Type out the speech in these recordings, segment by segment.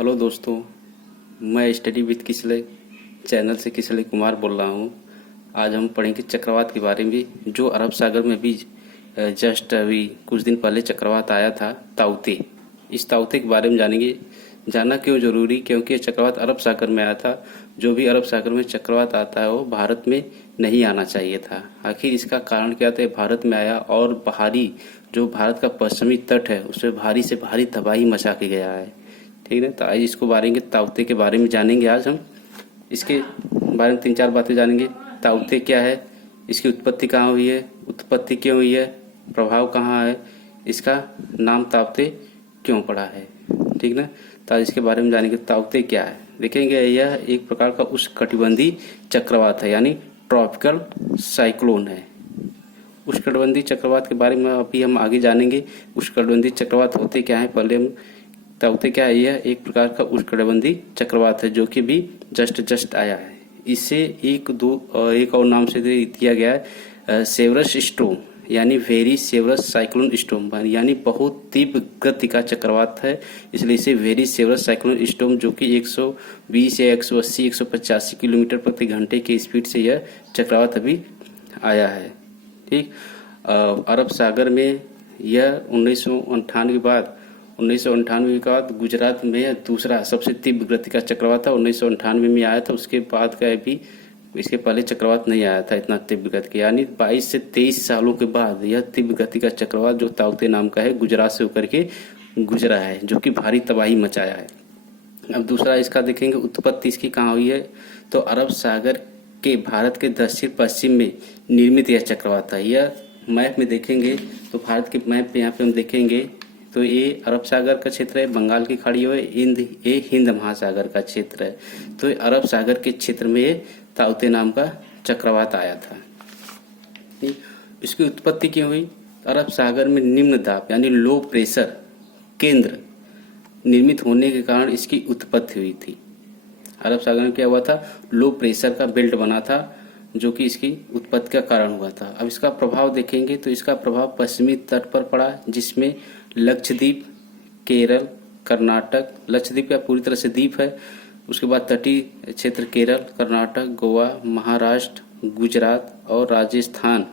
Hello दोस्तों, मैं study with किसले channel से किसले कुमार बोल रहा हूँ। आज हम पढ़ेंगे चक्रवात के बारे में, जो अरब सागर में भी जस्ट अभी कुछ दिन पहले चक्रवात आया था, ताउते। इस ताउते के बारे में जानेंगे। जानना क्यों जरूरी? क्योंकि चक्रवात अरब सागर में आया था। जो भी अरब सागर में चक्रवात आता है वो भारत में नहीं आना चाहिए था। आखिर इसका कारण क्या था? भारत में आया और बाहरी जो भारत का पश्चिमी तट है उसमें भारी से भारी तबाही मचा के गया है। ठीक है, तो आज इसको बारे में ताउते के बारे में जानेंगे। आज हम इसके बारे में 3-4 बातें जानेंगे। ताउते क्या है, इसकी उत्पत्ति कहाँ हुई है, उत्पत्ति क्यों हुई है, प्रभाव कहाँ है, इसका नाम ताउते क्यों पड़ा है। ठीक ना, तो आज इसके बारे में जानेंगे। ताउते क्या है देखेंगे। यह एक प्रकार का उष्णकटिबंधीय चक्रवात है, यानी ट्रॉपिकल साइक्लोन है। उष्णकटिबंधीय चक्रवात के बारे में अभी हम आगे जानेंगे। उष्णकटिबंधीय चक्रवात होते क्या है, पहले हम ताउते क्या है। यह एक प्रकार का उष्णकटिबंधीय चक्रवात है जो कि भी जस्ट आया है। इसे एक और नाम से दिया गया है सेवरस स्टॉर्म, यानी वेरी सेवरस साइक्लोन स्टॉर्म, यानी बहुत तीव्र गति का चक्रवात है, इसलिए इसे वेरी सेवरस साइक्लोन स्टॉर्म, जो कि 120 या 180 185 किलोमीटर प्रति घंटे की स्पीड से यह चक्रवात अभी आया है। ठीक, अरब सागर में यह 1998 के बाद गुजरात में दूसरा सबसे तीव्र गति का चक्रवात था। 1998 में आया था, उसके बाद का भी इसके पहले चक्रवात नहीं आया था इतना तीव्र गति का। यानी 22 से 23 सालों के बाद यह तीव्र गति का चक्रवात जो ताउते नाम का है गुजरात से होकर के गुजरा है, जो कि भारी तबाही मचाया है। अब दूसरा इसका देखेंगे, उत्पत्ति इसकी कहाँ हुई है। तो अरब सागर के भारत के दक्षिण पश्चिम में निर्मित यह चक्रवात था। यह मैप में देखेंगे तो भारत के मैप पे यहाँ पे हम देखेंगे तो ये अरब सागर का क्षेत्र है, बंगाल की खाड़ी है, ये हिंद महासागर का क्षेत्र है। तो ये अरब सागर के क्षेत्र में ये ताउते नाम का चक्रवात आया था। इसकी उत्पत्ति क्यों हुई? अरब सागर में निम्न दाब यानी लो प्रेशर केंद्र निर्मित होने के कारण इसकी उत्पत्ति हुई थी। अरब सागर में क्या हुआ था, लो प्रेशर का बेल्ट बना था, जो कि इसकी उत्पत्ति का कारण हुआ था। अब इसका प्रभाव देखेंगे तो इसका प्रभाव पश्चिमी तट पर पड़ा, जिसमें लक्षद्वीप, केरल, कर्नाटक, लक्षद्वीप का पूरी तरह से द्वीप है, उसके बाद तटीय क्षेत्र केरल, कर्नाटक, गोवा, महाराष्ट्र, गुजरात और राजस्थान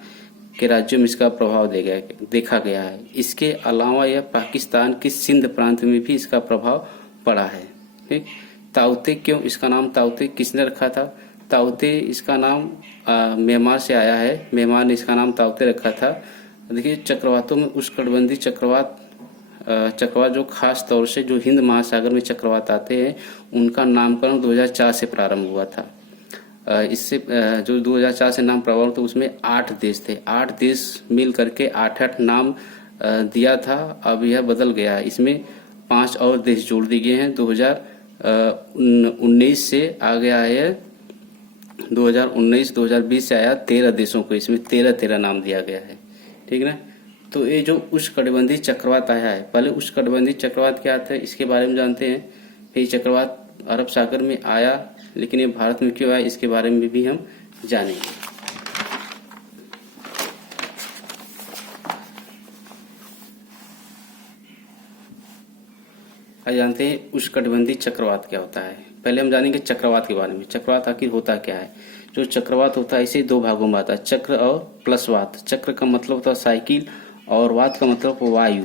के राज्यों में इसका प्रभाव देखा गया है। इसके अलावा यह पाकिस्तान के सिंध प्रांत में भी इसका प्रभाव पड़ा है। ठीक, ताउते क्यों, इसका नाम ताउते किसने रखा था? ताउते इसका नाम म्यांमार से आया है, म्यांमार ने इसका नाम ताउते रखा था। देखिए, चक्रवातों में उष्णकटिबंधीय चक्रवात जो खास तौर से जो हिंद महासागर में चक्रवात आते हैं उनका नामकरण 2004 से प्रारंभ हुआ था। इससे जो 2004 से नाम प्रारंभ तो उसमें 8 देश थे, 8 देश मिल करके 8 नाम दिया था। अब यह बदल गया है, इसमें 5 और देश जोड़ दिए गए हैं। 2019 से आ गया है, 2019-2020 से आया 13 देशों को, इसमें 13 नाम दिया गया है। ठीक ना, तो ये जो उष्णकटिबंधीय चक्रवात आया है, पहले उष्णकटिबंधीय चक्रवात क्या था इसके बारे में जानते हैं। फिर चक्रवात अरब सागर में आया, लेकिन ये भारत में क्यों आया इसके बारे में भी हम जानेंगे। आज जानते हैं उष्णकटिबंधीय चक्रवात क्या होता है। पहले हम जानेंगे चक्रवात के बारे में। चक्रवात आखिर होता क्या है? जो चक्रवात होता है इसे 2 भागों में आता है, चक्र और प्लसवात। चक्र का मतलब होता है साइकिल और वात का मतलब वायु।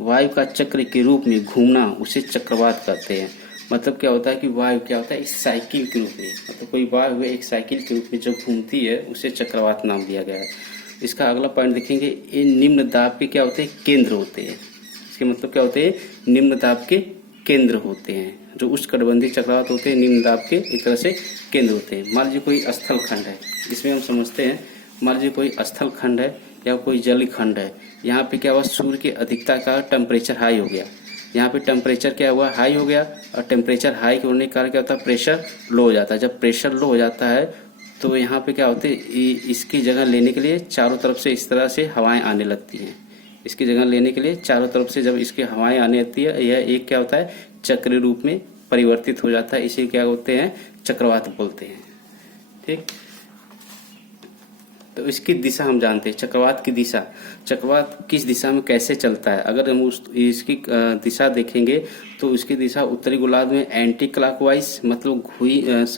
वायु का चक्र के रूप में घूमना उसे चक्रवात कहते हैं। मतलब क्या होता है कि वायु क्या होता है, एक साइकिल के रूप में, मतलब कोई वायु एक साइकिल के रूप में जो घूमती है उसे चक्रवात नाम दिया गया है। इसका अगला पॉइंट देखेंगे, ये निम्न दाब के क्या होते हैं, केंद्र होते हैं। इसके मतलब क्या होते हैं, निम्न दाब के केंद्र होते हैं। जो उष्णकटिबंधीय चक्रवात होते हैं निम्न दाब के एक तरह से केंद्र होते हैं। मान लीजिए कोई स्थल खंड है, इसमें हम समझते हैं, मान लीजिए कोई स्थल खंड है या कोई जल खंड है। यहाँ पे क्या हुआ, सूर्य की अधिकता का टेम्परेचर हाई हो गया। यहाँ पे टेम्परेचर क्या हुआ, हाई हो गया, और टेम्परेचर हाई होने के कारण क्या होता है, प्रेशर लो हो जाता है। जब प्रेशर लो हो जाता है तो यहाँ पे क्या होते हैं, इसकी जगह लेने के लिए चारों तरफ से इस तरह से हवाएं आने लगती हैं। इसकी जगह लेने के लिए चारों तरफ से जब इसकी हवाएं आने लगती है, यह एक क्या होता है, चक्र रूप में परिवर्तित हो जाता है। इसे क्या होते हैं, चक्रवात बोलते हैं। ठीक, तो इसकी दिशा हम जानते हैं, चक्रवात की दिशा, चक्रवात किस दिशा में कैसे चलता है। अगर हम इसकी दिशा देखेंगे तो इसकी दिशा उत्तरी गोलार्ध में एंटी क्लॉकवाइज, मतलब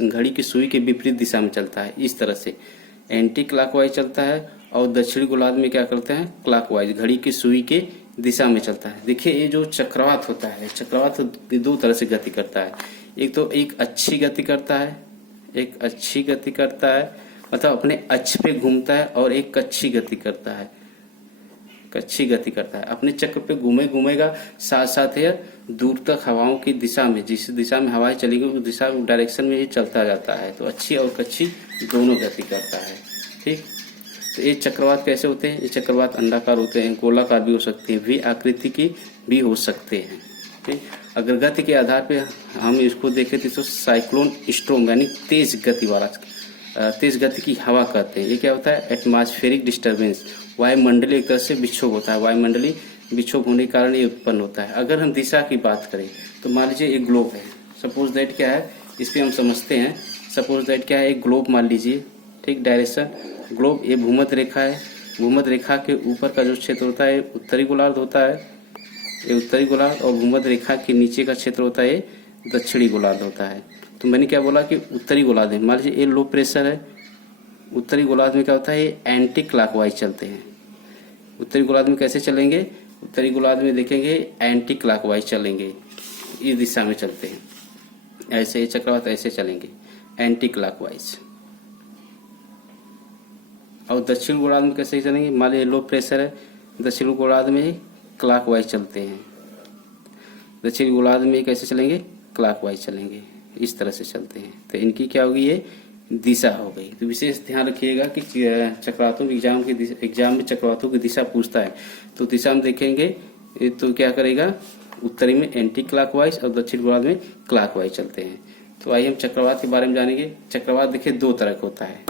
घड़ी की सुई के विपरीत दिशा में चलता है। इस तरह से एंटी क्लॉकवाइज चलता है, और दक्षिणी गोलार्ध में क्या करते हैं, क्लॉकवाइज, घड़ी की सुई के दिशा में चलता है। देखिए ये जो चक्रवात होता है, चक्रवात दो तरह से गति करता है। एक तो एक अच्छी गति करता है, एक अच्छी गति करता है, मतलब अपने अक्ष पे घूमता है, और एक कच्छी गति करता है, कच्छी गति करता है, अपने चक्र पे घूमेगा, साथ साथ यह दूर तक हवाओं की दिशा में, जिस दिशा में हवाएं चलेगी उस दिशा डायरेक्शन में ही चलता जाता है। तो अच्छी और कच्छी दोनों गति करता है। ठीक, तो ये चक्रवात कैसे होते हैं, ये चक्रवात अंडाकार होते हैं, गोलाकार भी हो सकते हैं, वी आकृति की भी हो सकते हैं। ठीक, अगर गति के आधार पे हम इसको देखें तो इसको साइक्लोन स्टॉर्म यानी तेज गति वाला, तेज गति की हवा कहते हैं। ये क्या होता है, एटमॉस्फेरिक डिस्टर्बेंस, वायुमंडलीय एक तरह से विक्षोभ होता है, वायुमंडलीय विक्षोभ होने के कारण ये उत्पन्न होता है। अगर हम दिशा की बात करें तो मान लीजिए एक ग्लोब है, सपोज दैट क्या है, इस पर हम समझते हैं, सपोज दैट क्या है, एक ग्लोब मान लीजिए। ठीक, डायरेक्शन ग्लोब, ये भूमध्य रेखा है, भूमध्य रेखा के ऊपर का जो क्षेत्र होता है उत्तरी गोलार्ध होता है, ये उत्तरी गोलार्ध, और भूमध्य रेखा के नीचे का क्षेत्र होता है दक्षिणी गोलार्ध होता है। तो मैंने क्या बोला कि उत्तरी गोलार्ध है, मान लीजिए ये लो प्रेशर है, उत्तरी गोलार्ध में क्या होता है, ये एंटी क्लॉकवाइज चलते हैं। उत्तरी गोलार्ध में कैसे चलेंगे, उत्तरी गोलार्ध में देखेंगे एंटी क्लॉकवाइज चलेंगे, इस दिशा में चलते हैं, ऐसे ये चक्रवात ऐसे चलेंगे एंटी क्लॉकवाइज। और दक्षिण गोलार्ध में कैसे चलेंगे, मान लीजिए लो प्रेशर है, दक्षिण गोलार्ध में ही क्लॉकवाइज चलते हैं, दक्षिण गोलार्ध में कैसे चलेंगे, क्लॉकवाइज चलेंगे, इस तरह से चलते हैं। तो इनकी क्या होगी, ये दिशा हो गई। तो विशेष ध्यान रखिएगा कि चक्रवातों की एग्जाम में चक्रवातों की दिशा पूछता है, तो दिशा हम देखेंगे तो क्या करेगा, उत्तरी में एंटी क्लॉकवाइज और दक्षिण गोलार्ध में क्लॉकवाइज चलते हैं। तो आइए हम चक्रवात के बारे में जानेंगे। चक्रवात देखिए दो तरह का होता है।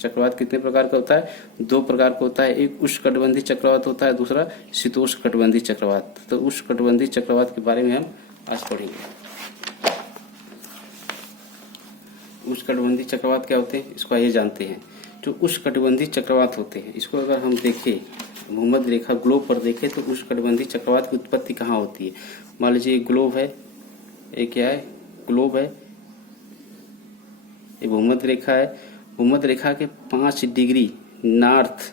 चक्रवात कितने प्रकार का होता है, दो प्रकार का होता है। एक उष्णकटिबंधीय चक्रवात होता है, दूसरा शीतोष्णकटिबंधीय चक्रवात। तो उष्णकटिबंधीय चक्रवात के बारे में हम आज पढ़ेंगे। उष्णकटिबंधीय चक्रवात क्या होते हैं, इसको आइए जानते हैं। जो उष्णकटिबंधीय चक्रवात होते हैं, इसको अगर हम देखें, भूमध्य रेखा ग्लोब पर देखें तो उष्णकटिबंधीय चक्रवात की उत्पत्ति कहाँ होती है। मान लीजिए ग्लोब है, ये क्या है, ग्लोब है, ये भूमध्य रेखा है। भूमध्य रेखा के 5 डिग्री नॉर्थ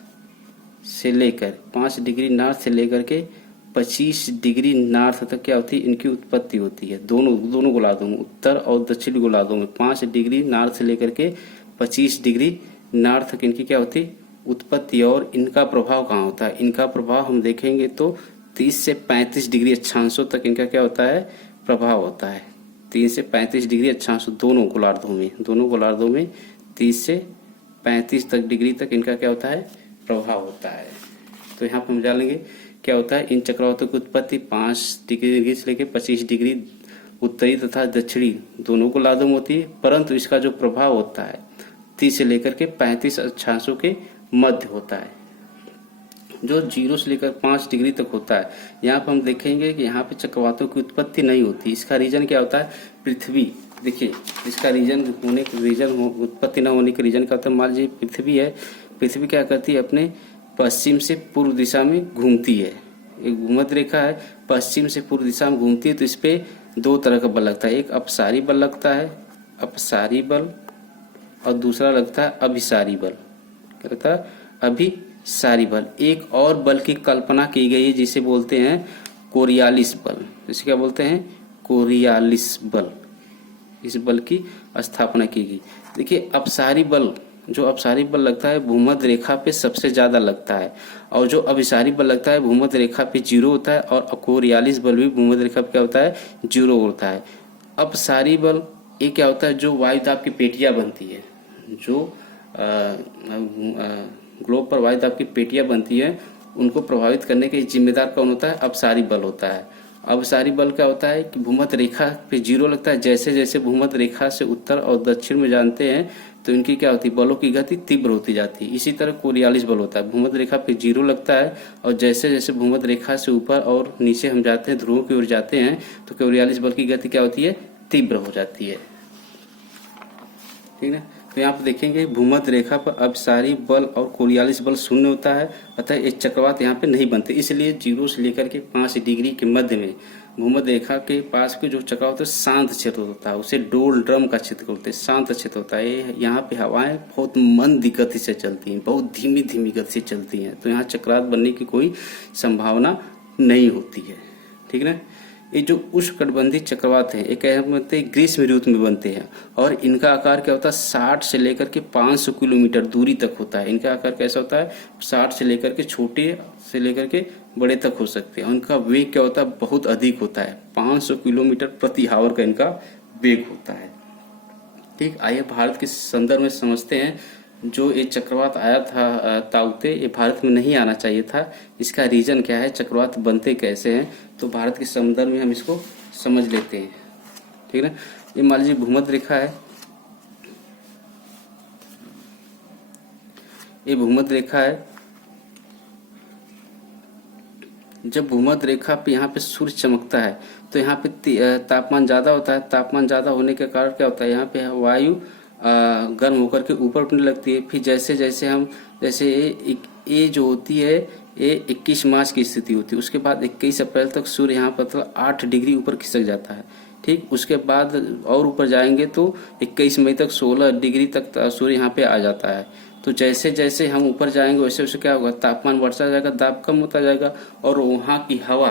से लेकर 5 डिग्री नॉर्थ से लेकर के 25 डिग्री नॉर्थ तक क्या होती है, इनकी उत्पत्ति होती है। दोनों गोलार्धों में, उत्तर और दक्षिण गोलार्धों में 5 डिग्री नॉर्थ से लेकर के 25 डिग्री नॉर्थ तक इनकी क्या होती है, उत्पत्ति। और इनका प्रभाव कहाँ होता है, इनका प्रभाव हम देखेंगे तो 30 से 35 डिग्री अक्षांशों तक इनका क्या होता है, प्रभाव होता है। 30 से 35 डिग्री अक्षांश दोनों गोलार्धों में 30 से 35 तक डिग्री तक इनका क्या होता है, प्रभाव होता है। तो यहाँ पर हम जान लेंगे क्या होता है। इन चक्रवातों की उत्पत्ति 5 डिग्री से लेकर 25 डिग्री उत्तरी तथा दक्षिणी दोनों गोलार्धों में होती है, परंतु इसका जो प्रभाव होता है 30 से लेकर के 35 अक्षांशों के मध्य होता है, जो 0 से लेकर 5 डिग्री तक होता है। यहाँ पर हम देखेंगे कि यहाँ पे चक्रवातों की उत्पत्ति नहीं होती। इसका रीजन क्या होता है, पृथ्वी। देखिए इसका उत्पत्ति न होने का रीजन क्या होता है। मान लीजिए पृथ्वी है, पृथ्वी क्या करती है, अपने पश्चिम से पूर्व दिशा में घूमती है। एक भूमध्य रेखा है, पश्चिम से पूर्व दिशा में घूमती है, तो इस पे 2 तरह का बल लगता है। एक अपसारी बल लगता है, अपसारी बल, और दूसरा लगता है अभिसारी बल। क्या लगता है, अभिसारी बल। एक और बल की कल्पना की गई है जिसे बोलते हैं कोरियालिस बल। इसे क्या बोलते हैं, कोरियालिस बल। इस बल की स्थापना की गई। देखिए अपसारी बल, जो अपसारी बल लगता है भूमध्य रेखा पे सबसे ज्यादा लगता है, और जो अभिसारी बल लगता है भूमध्य रेखा पे 0 होता है, और कोरियालिस बल भी भूमध्य रेखा पे क्या होता है, 0 होता है। अपसारी बल ये क्या होता है, जो वायुदाब की पेटियां बनती है, जो ग्लोब पर वायुदाब की पेटियां बनती है, उनको प्रभावित करने के जिम्मेदार कौन होता है, अपसारी बल होता है। अवसारी बल क्या होता है कि भूमध्य रेखा पे 0 लगता है। जैसे जैसे भूमध्य रेखा से उत्तर और दक्षिण में जानते हैं तो इनकी क्या होती है, बलों की गति तीव्र होती जाती है। इसी तरह कोरियालिस बल होता है, भूमध्य रेखा पे 0 लगता है, और जैसे जैसे भूमध्य रेखा से ऊपर और नीचे हम जाते हैं, ध्रुवों की ओर जाते हैं, तो कोरियालिस बल की गति क्या होती है, तीव्र हो जाती है। ठीक है, तो यहाँ पे देखेंगे भूमध्य रेखा पर अभिसारी बल और कोरियालिस बल शून्य होता है, अतः एक चक्रवात यहाँ पे नहीं बनते। इसलिए 0 से लेकर के 5 डिग्री के मध्य में भूमध्य रेखा के पास के जो चक्रवात है शांत क्षेत्र होता है, उसे डोल ड्रम का क्षेत्र बोलते हैं, शांत क्षेत्र होता है। यहाँ पे हवाएं बहुत मंद गति से चलती हैं, बहुत धीमी धीमी गति से चलती हैं, तो यहाँ चक्रवात बनने की कोई संभावना नहीं होती है। ठीक ना। ये जो उष्णकटिबंधीय चक्रवात है, एक बनते ग्रीष्म ऋतु में बनते हैं और इनका आकार क्या होता है 60 से लेकर के 500 किलोमीटर दूरी तक होता है। इनका आकार कैसा होता है 60 से लेकर के छोटे से लेकर के बड़े तक हो सकते हैं। उनका वेग क्या होता है बहुत अधिक होता है, 500 किलोमीटर प्रति आवर का इनका वेग होता है। ठीक, आइए भारत के संदर्भ में समझते हैं। जो ये चक्रवात आया था ताउते, ये भारत में नहीं आना चाहिए था। इसका रीजन क्या है, चक्रवात बनते कैसे हैं, तो भारत के संदर्भ में हम इसको समझ लेते हैं। ठीक है ना। ये मान लीजिए भूमध्य रेखा है, ये भूमध्य रेखा है। जब भूमध्य रेखा पे यहाँ पे सूर्य चमकता है तो यहाँ पे तापमान ज्यादा होता है। तापमान ज्यादा होने के कारण क्या होता है, यहाँ पे वायु गर्म होकर के ऊपर उठने लगती है। फिर जैसे जैसे हम जैसे ये जो होती है ये 21 मार्च की स्थिति होती है, उसके बाद 21 अप्रैल तक सूर्य यहाँ पर 8 डिग्री ऊपर खिसक जाता है। ठीक, उसके बाद और ऊपर जाएंगे तो 21 मई तक 16 डिग्री तक सूर्य यहाँ पे आ जाता है। तो जैसे जैसे हम ऊपर जाएंगे वैसे वैसे क्या होगा, तापमान बढ़ता जाएगा, दाब कम होता जाएगा और वहाँ की हवा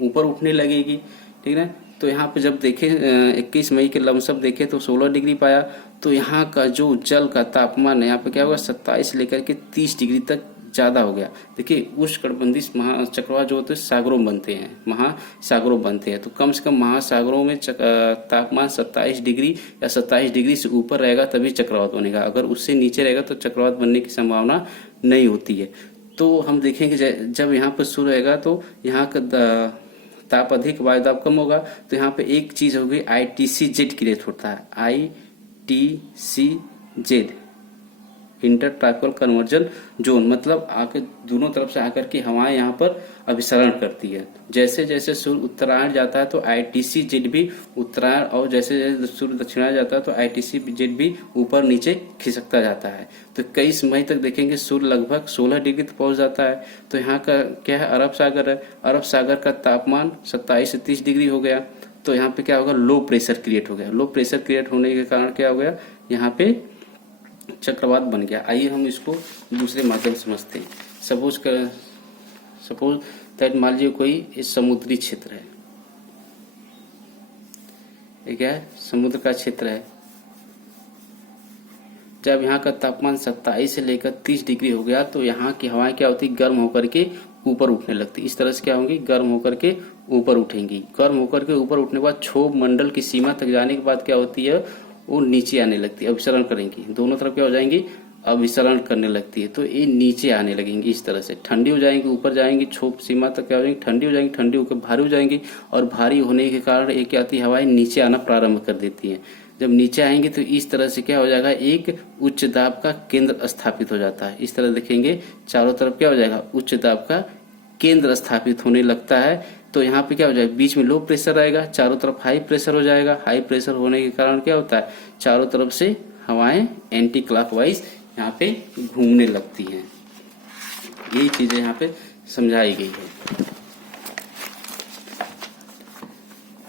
ऊपर उठने लगेगी। ठीक है। तो यहाँ पे जब देखें 21 मई के लमसम देखे तो 16 डिग्री पाया। तो यहाँ का जो जल का तापमान है यहाँ पे क्या होगा 27 लेकर के 30 डिग्री तक ज्यादा हो गया। देखिए उष्णकटिबंधीय महाचक्रवात जो होते हैं सागरों बनते हैं, महासागरों बनते हैं। तो कम से कम महासागरों में तापमान 27 डिग्री या 27 डिग्री से ऊपर रहेगा तभी चक्रवात बनेगा। अगर उससे नीचे रहेगा तो चक्रवात बनने की संभावना नहीं होती है। तो हम देखेंगे जब यहाँ पर सूर्य रहेगा तो यहाँ का ताप अधिक, वायु दाब कम होगा। तो यहाँ पे एक चीज होगी ITCZ क्रिएट होता है, ITCZ inter tropical conversion zone, मतलब आकर दोनों तरफ से आकर के हवाएं यहाँ पर अभिसरण करती है। जैसे जैसे सूर्य उत्तरायण जाता है तो ITCZ भी उत्तरायण, और जैसे जैसे सूर्य दक्षिणायन जाता है तो ITCZ भी ऊपर नीचे खिसकता जाता है। तो 21 मई तक देखेंगे सूर्य लगभग 16 डिग्री तक पहुंच जाता है। तो यहाँ का क्या है, अरब सागर है। अरब सागर का तापमान 27 से 30 डिग्री हो गया। तो यहाँ पे क्या होगा, लो प्रेशर क्रिएट हो गया। लो प्रेशर क्रिएट होने के कारण क्या हो गया, यहाँ पे चक्रवात बन गया। आइए हम इसको दूसरे माध्यम से समझते हैं। सपोज दैट मान लीजिए कोई समुद्री क्षेत्र है, ये क्या है, समुद्र का क्षेत्र है। जब यहाँ का तापमान 27 से लेकर 30 डिग्री हो गया तो यहाँ की हवाएं क्या होती, गर्म होकर के ऊपर उठने लगती। इस तरह से क्या होंगी, गर्म होकर के ऊपर उठेंगी। गर्म होकर के ऊपर उठने के बाद क्षोभ मंडल की सीमा तक जाने के बाद क्या होती है, वो नीचे आने लगती है, अभिसरण करेंगी। दोनों तरफ क्या हो जाएंगी, अभिसरण करने लगती है। तो ये नीचे आने लगेंगी इस तरह से, ठंडी हो जाएंगी, ऊपर जाएंगी, क्षोभ सीमा तक क्या हो जाएंगी, ठंडी हो जाएंगी, ठंडी होकर भारी हो जाएंगी। और भारी होने के कारण एक क्या आती, हवाएं नीचे आना प्रारंभ कर देती हैं। जब नीचे आएंगी तो इस तरह से क्या हो जाएगा, एक उच्च दाब का केंद्र स्थापित हो जाता है। इस तरह देखेंगे चारों तरफ क्या हो जाएगा, उच्च दाब का केंद्र स्थापित होने लगता है। तो यहाँ पे क्या हो जाएगा, बीच में लो प्रेशर रहेगा, चारों तरफ हाई प्रेशर हो जाएगा। हाई प्रेशर होने के कारण क्या होता है, चारों तरफ से हवाएं एंटी क्लॉकवाइज यहाँ पे घूमने लगती हैं। यही चीजें यहाँ पे समझाई गई है।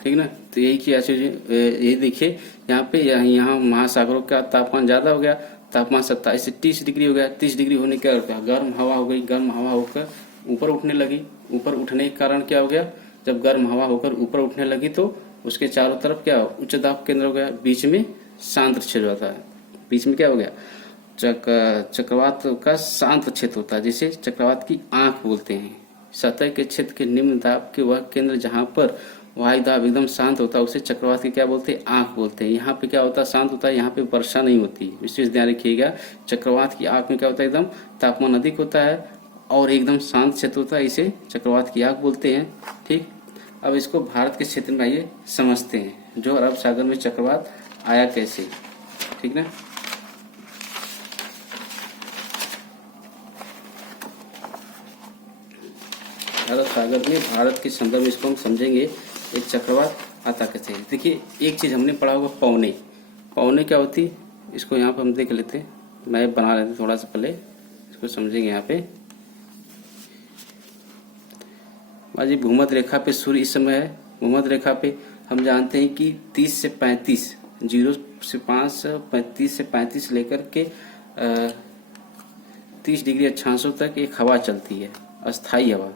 ठीक ना। तो यही चीज ये देखिए यहाँ पे, यहाँ महासागरों का तापमान ज्यादा हो गया, तापमान 27 से 30 डिग्री हो गया। 30 डिग्री होने क्या होता है, गर्म हवा हो गई, गर्म हवा होकर ऊपर उठने लगी। ऊपर उठने के कारण क्या हो गया, जब गर्म हवा होकर ऊपर उठने लगी तो उसके चारों तरफ क्या उच्च दाब केंद्र हो गया, बीच में शांत क्षेत्र होता है। बीच में क्या हो गया, चक्रवात का शांत क्षेत्र होता है, जिसे चक्रवात की आंख बोलते हैं। सतह के क्षेत्र के निम्न दाब के वह केंद्र जहां पर वायु दाब एकदम शांत होता है उसे चक्रवात की क्या बोलते हैं, आंख बोलते हैं। यहाँ पे क्या होता है, शांत होता है, यहाँ पे वर्षा नहीं होती। विशेष ध्यान रखिएगा, चक्रवात की आंख में क्या होता है, एकदम तापमान अधिक होता है और एकदम शांत क्षेत्र होता है, इसे चक्रवात की आंख बोलते हैं। ठीक, अब इसको भारत के क्षेत्र में आइए समझते हैं, जो अरब सागर में चक्रवात आया कैसे। ठीक ना। अरब सागर में भारत के संदर्भ में इसको हम समझेंगे, एक चक्रवात आता कैसे है। देखिए एक चीज हमने पढ़ा होगा, पौने। पौने क्या होती, इसको यहाँ पर हम देख लेते हैं, मैप बना लेते थोड़ा सा, पहले इसको समझेंगे। यहाँ पे जी भूमध्य रेखा पे सूर्य इस समय है। भूमध्य रेखा पे हम जानते हैं कि 30 से 35, 0 से 5, 35 से 35 लेकर के 30 डिग्री अक्षांशों तक एक हवा चलती है, अस्थाई हवा,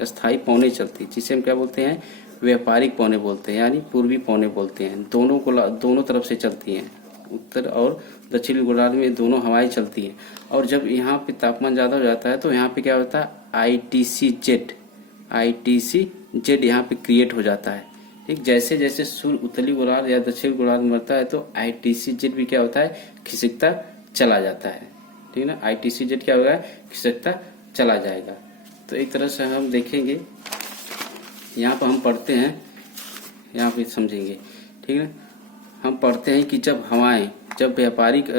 अस्थाई पौने चलती है, जिसे हम क्या बोलते हैं, व्यापारिक पौने बोलते हैं, यानी पूर्वी पौने बोलते हैं। दोनों तरफ से चलती हैं, उत्तर और दक्षिणी गोलार्ध में दोनों हवाएं चलती हैं। और जब यहाँ पे तापमान ज़्यादा हो जाता है तो यहाँ पे क्या होता है, ITC-Z यहाँ पे क्रिएट हो जाता है। ठीक, जैसे जैसे सूर्य उत्तरी गोलार्ध या दक्षिणी गोलार्ध में बढ़ता है तो ITC-Z भी क्या होता है, खिसकता चला जाता है। ठीक है ना, ITC-Z क्या होगा, खिसकता चला जाएगा। तो एक तरह से हम देखेंगे, यहाँ पर हम पढ़ते हैं, यहाँ पे समझेंगे। ठीक है, हम पढ़ते हैं कि जब व्यापारिक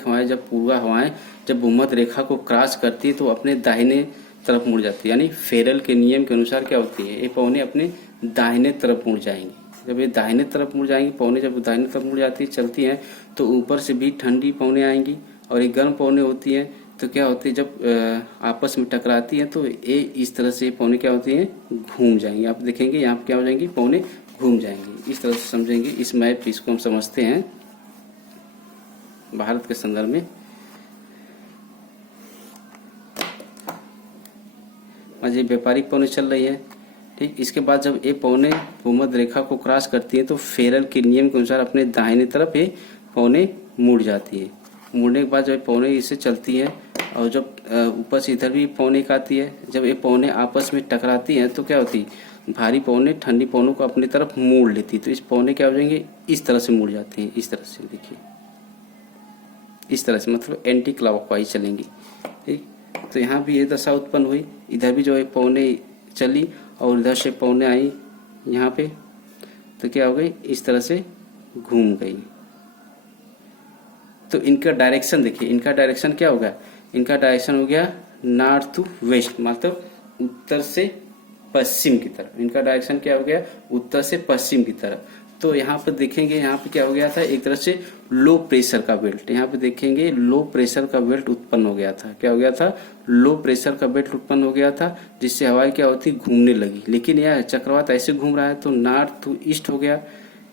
हवाएं, जब पूर्वा हवाएं जब भूमध्य रेखा को क्रॉस करती है तो अपने दाहिने तरफ मुड़ जाती है, यानी फेरल के नियम के अनुसार क्या होती है, ये पौने अपने दाहिने तरफ मुड़ जाएंगी। जब ये दाहिने तरफ मुड़ जाएंगी पौने, जब दाहिने तरफ मुड़ जाती है, चलती हैं, तो ऊपर से भी ठंडी पौने आएंगी और ये गर्म पौने होती हैं। तो क्या होती है, जब आपस में टकराती हैं तो ये इस तरह से पौने क्या होती हैं, घूम जाएंगी। आप देखेंगे यहाँ पे क्या हो जाएंगी, पौने घूम जाएंगी। इस तरह से समझेंगे इस मैप, इसको हम समझते हैं भारत के संदर्भ में। आज ये व्यापारिक पौने चल रही है। ठीक, इसके बाद जब ये पौने भूमध्य रेखा को क्रॉस करती है तो फेरल के नियम के अनुसार अपने दाहिने तरफ ये पौने मुड़ जाती है। मुड़ने के बाद जब पौने इससे चलती है और जब ऊपर से इधर भी पौने एक आती है, जब ये पौने आपस में टकराती हैं तो क्या होती है, भारी पौने ठंडी पौनों को अपनी तरफ मोड़ लेती। तो इस पौने क्या हो जाएंगे, इस तरह से मुड़ जाते हैं, इस तरह से देखिए, इस तरह से, मतलब एंटी क्लॉकवाइज चलेंगी। ठीक, तो यहाँ भी ये दशा उत्पन्न हुई, इधर भी जो है पौने चली और इधर से पौने आई यहाँ पे, तो क्या हो गई, इस तरह से घूम गई। तो इनका डायरेक्शन देखिए, इनका डायरेक्शन क्या होगा, इनका डायरेक्शन हो गया नॉर्थ टू वेस्ट, मतलब उत्तर से पश्चिम की तरफ। इनका डायरेक्शन क्या हो गया, उत्तर से पश्चिम की तरफ। तो यहाँ पर देखेंगे, यहाँ पे क्या हो गया था, एक तरह से लो प्रेशर का बेल्ट, यहाँ पे देखेंगे लो प्रेशर का बेल्ट उत्पन्न हो गया था। क्या हो गया था, लो प्रेशर का बेल्ट उत्पन्न हो गया था, जिससे हवाएं क्या होती, घूमने लगी। लेकिन यह चक्रवात ऐसे घूम रहा है तो नॉर्थ टू ईस्ट हो गया,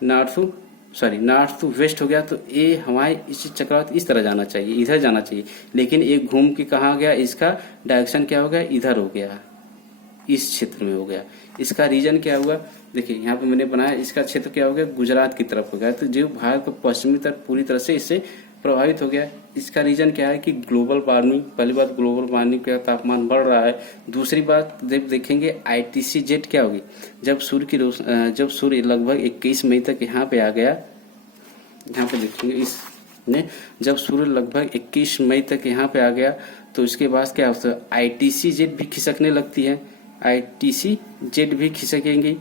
नॉर्थ टू वेस्ट हो गया। तो ये हवाएं, इस चक्रवात इस तरह जाना चाहिए, इधर जाना चाहिए, लेकिन एक घूम के कहाँ गया, इसका डायरेक्शन क्या हो गया, इधर हो गया, इस क्षेत्र में हो गया। इसका रीजन क्या हुआ, देखिए यहाँ पे मैंने बनाया, इसका क्षेत्र क्या हो गया, गुजरात की तरफ हो गया। तो जो भारत को पश्चिमी तरफ पूरी तरह से इससे प्रभावित हो गया। इसका रीजन क्या है कि ग्लोबल वार्मिंग, पहली बात ग्लोबल वार्मिंग का तापमान बढ़ रहा है। दूसरी बात जब देखेंगे ITC-Z क्या होगी, जब सूर्य लगभग 21 मई तक यहाँ पे आ गया, यहाँ पे देखेंगे इसने, जब सूर्य लगभग 21 मई तक यहाँ पे आ गया तो इसके बाद क्या होता है, ITC-Z भी खिसकने लगती है, ITC-Z भी खिसकेंगी,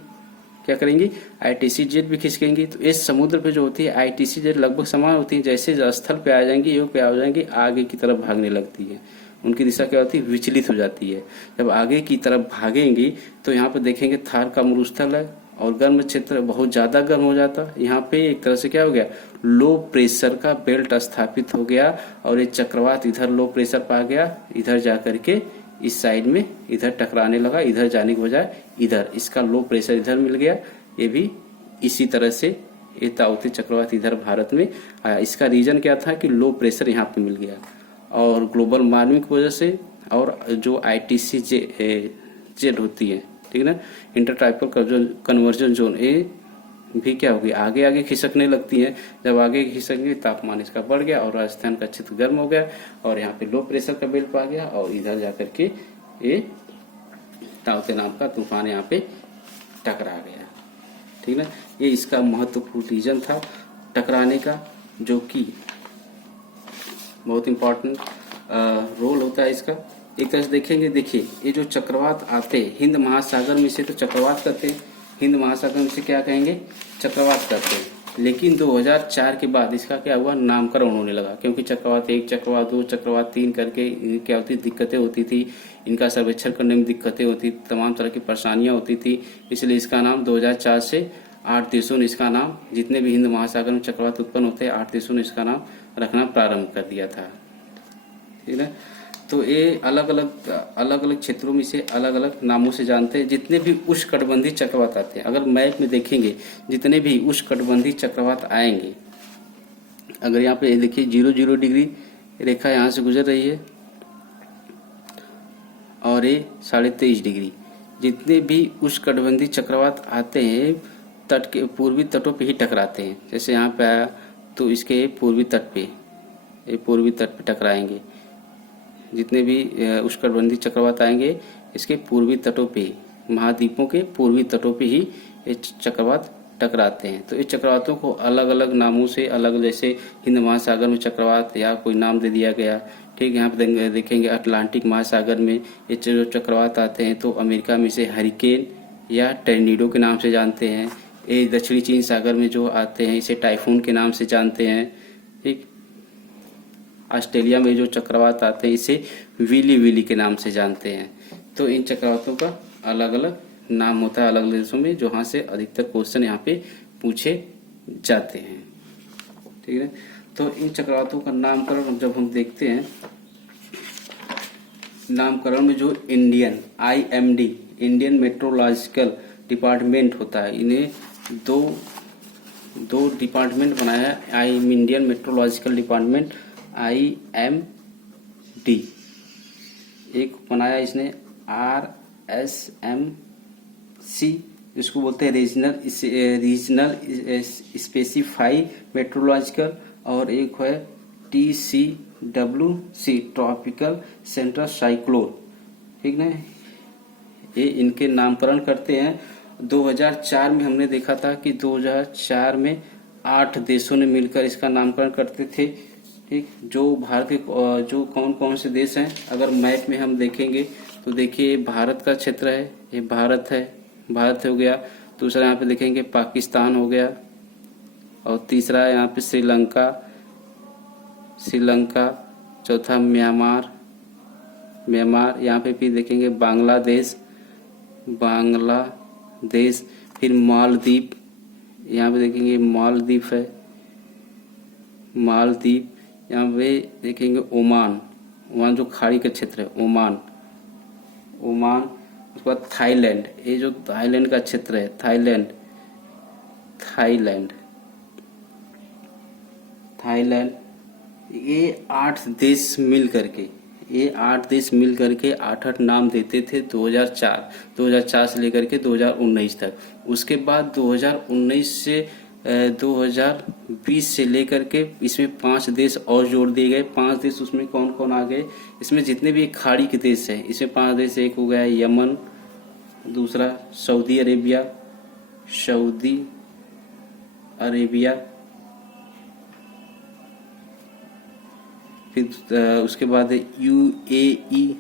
क्या करेंगी, ITC-Z भी खिसकेंगी। तो इस समुद्र पे जो होती है ITC-Z लगभग समान होती है, जैसे स्थल पे आ जाएंगी, योग पे आ जाएंगी, आगे की तरफ भागने लगती है, उनकी दिशा क्या होती है, विचलित हो जाती है। जब आगे की तरफ भागेंगी तो यहाँ पे देखेंगे थार का मरुस्थल है और गर्म क्षेत्र बहुत ज्यादा गर्म हो जाता है। यहाँ पे एक तरह से क्या हो गया, लो प्रेशर का बेल्ट स्थापित हो गया और ये चक्रवात इधर लो प्रेशर पर आ गया, इधर जाकर के इस साइड में इधर टकराने लगा, इधर जाने के बजाय इधर, इसका लो प्रेशर इधर मिल गया। ये भी इसी तरह से ये ताउते चक्रवात इधर भारत में आया। इसका रीजन क्या था कि लो प्रेशर यहाँ पे मिल गया और ग्लोबल वार्मिंग की वजह से, और जो ITC-Z होती है, ठीक है ना, इंटरट्राइपल कन्वर्जन जोन, ये भी क्या होगी, आगे आगे खिसकने लगती है। जब आगे खिसकेंगे तापमान इसका बढ़ गया और राजस्थान का क्षेत्र गर्म हो गया और यहाँ पे लो प्रेशर का बेल्ट आ गया और इधर जाकर के ये ताउते नाम का तूफान यहाँ पे टकरा गया। ठीक है, ये इसका महत्वपूर्ण रीजन था टकराने का, जो कि बहुत इंपॉर्टेंट रोल होता है इसका। एक तरह से देखेंगे, देखिए ये जो चक्रवात आते हिंद महासागर में से, तो चक्रवात करते हैं, हिंद महासागर में से क्या कहेंगे, चक्रवात करते हैं। लेकिन 2004 के बाद इसका क्या हुआ, नामकरण होने लगा, क्योंकि चक्रवात 1, चक्रवात 2, चक्रवात 3 करके क्या होती, दिक्कतें होती थी, इनका सर्वेक्षण करने में दिक्कतें होती, तमाम तरह की परेशानियां होती थी, इसलिए इसका नाम 2004 से 8 देशों ने इसका नाम, जितने भी हिंद महासागर में चक्रवात उत्पन्न होते हैं 8 देशों ने इसका नाम रखना प्रारंभ कर दिया था। ठीक है, तो ये अलग अलग क्षेत्रों में इसे अलग अलग नामों से जानते हैं। जितने भी उष्णकटिबंधीय चक्रवात आते हैं, अगर मैप में देखेंगे जितने भी उष्णकटिबंधीय चक्रवात आएंगे, अगर यहाँ पे देखिए 00 डिग्री रेखा यहाँ से गुजर रही है और ये 23.5 डिग्री, जितने भी उष्णकटिबंधीय चक्रवात आते हैं तट के पूर्वी तटों पे ही टकराते हैं। जैसे यहाँ पे आया तो इसके पूर्वी तट पे, ये पूर्वी तट पे टकराएंगे। जितने भी उष्णकटिबंधीय चक्रवात आएंगे इसके पूर्वी तटों पे ही, महाद्वीपों के पूर्वी तटों पे ही ये चक्रवात टकराते हैं। तो इस चक्रवातों को अलग अलग नामों से, अलग, जैसे हिंद महासागर में चक्रवात या कोई नाम दे दिया गया। ठीक, यहाँ पे देखेंगे अटलांटिक महासागर में ये जो चक्रवात आते हैं तो अमेरिका में इसे हरिकेन या टर्नेडो के नाम से जानते हैं। ये दक्षिणी चीन सागर में जो आते हैं इसे टाइफून के नाम से जानते हैं। ठीक, ऑस्ट्रेलिया में जो चक्रवात आते हैं इसे विली विली के नाम से जानते हैं। तो इन चक्रवातों का अलग अलग नाम होता है अलग अलग देशों में, जहाँ से अधिकतर क्वेश्चन यहाँ पे पूछे जाते हैं। ठीक है, तो इन चक्रवातों का नामकरण जब हम देखते हैं, नामकरण में जो Indian IMD Indian meteorological department होता है, इन्हें दो डिपार्टमेंट बनाया है। इंडियन मेट्रोलॉजिकल डिपार्टमेंट IMD, एक बनाया इसने RSMC, जिसको बोलते हैं रीजनल स्पेसिफाई मेट्रोलॉजिकल, और एक है TCWC ट्रॉपिकल सेंट्रल साइक्लोन। ठीक ना, ये इनके नामकरण करते हैं। 2004 में हमने देखा था कि 2004 में 8 देशों ने मिलकर इसका नामकरण करते थे। ठीक, जो भारत के जो कौन कौन से देश हैं, अगर मैप में हम देखेंगे तो देखिए भारत का क्षेत्र है, ये भारत है, भारत हो गया। दूसरा यहाँ पे देखेंगे पाकिस्तान हो गया, और तीसरा यहाँ पे श्रीलंका, चौथा म्यांमार, यहाँ पे फिर देखेंगे बांग्लादेश, फिर मालदीव, यहाँ पे देखेंगे मालदीव है, यहाँ पे देखेंगे ओमान जो खाड़ी का क्षेत्र है, ओमान। उसके बाद थाईलैंड, ये जो थाईलैंड का क्षेत्र है, थाईलैंड, ये 8 देश मिल करके 8 नाम देते थे 2004 से लेकर के 2019 तक। उसके बाद 2019 से 2020 से लेकर के इसमें 5 देश और जोड़ दिए गए। 5 देश उसमें कौन कौन आ गए, इसमें जितने भी खाड़ी के देश हैं इसमें 5 देश, एक हो गया यमन, दूसरा सऊदी अरेबिया, फिर उसके बाद UAE,